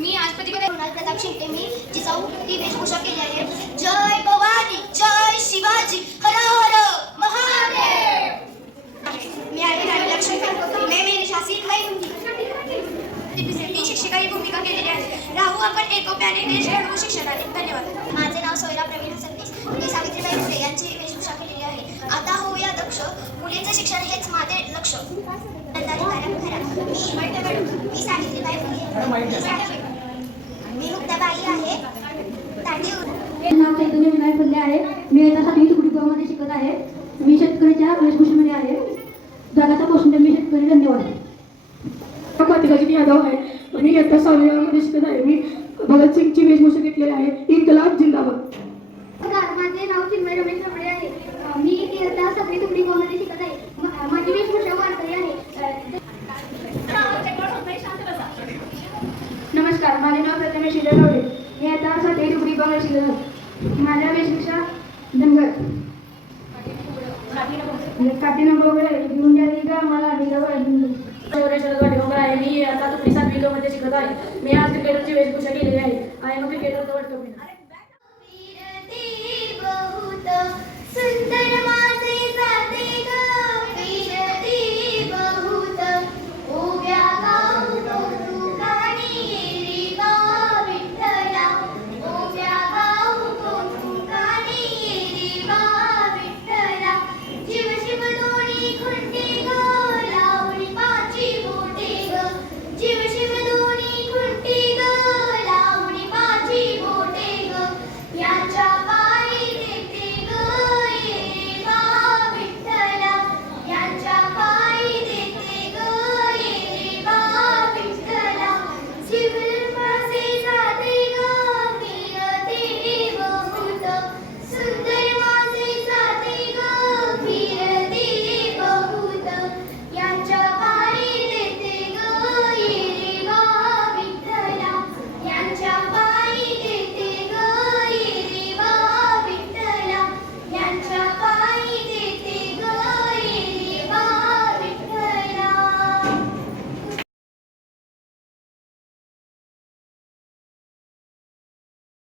मी आज प्रतिभा प्रताप शिंदे मी जिजाऊ ही वेशभूषा केली आहे. जय भवानी जय शिवाजी हर हर महादेव. मी आहे लक्ष्मी मेरी शासित मी शिक्षिका ही भूमिका केलेली आहे. राहू आपण एकोप्याने देश घडवू शिक्षणाने. धन्यवाद. माझे नाव सोयरा प्रवीण संदेश. मी सावित्रीबाई फुले यांची वेशभूषा केलेली आहे. आता होऊया दक्ष, मुलीचे शिक्षण हेच माझे लक्ष. मी सावित्रीबाई फुले मी मुक्ताबाई आहे. नाव चैतन्य विनायक फुले आहे. मी आता 7वी कुटुंबामध्ये शिकत आहे. मी शेतकऱ्याच्या वेशभूषेमध्ये आहे. जगाचा पोषण मी शेतकरी. धन्यवाद. मातिकाजी यादव आहे. मी इयत्ता 6वीमध्ये शिकत आहे. मी भगतसिंगची वेशभूषा घेतलेली आहे. इन्कलाब जिंदाबाद. माझे नाव चिन्मय रमेश रमणे आहे. मी इयत्ता 7वी कुटुंबामध्ये शिकत आहे. माझी वेशभूषा वारकरी आहे. नमस्कार, माझे नाव प्रथमेश शिरडवडे. मी आता 7वी कुटुंबामध्ये शिकत आहे. माझ्या वेशभूषा धनगर. काठी नंबर वगैरे घेऊन द्या मला आहे. मी आता 7वी मध्ये शिकत आहे. मी आज क्रिकेटरची वेशभूषा केलेली आहे. I am cricketer.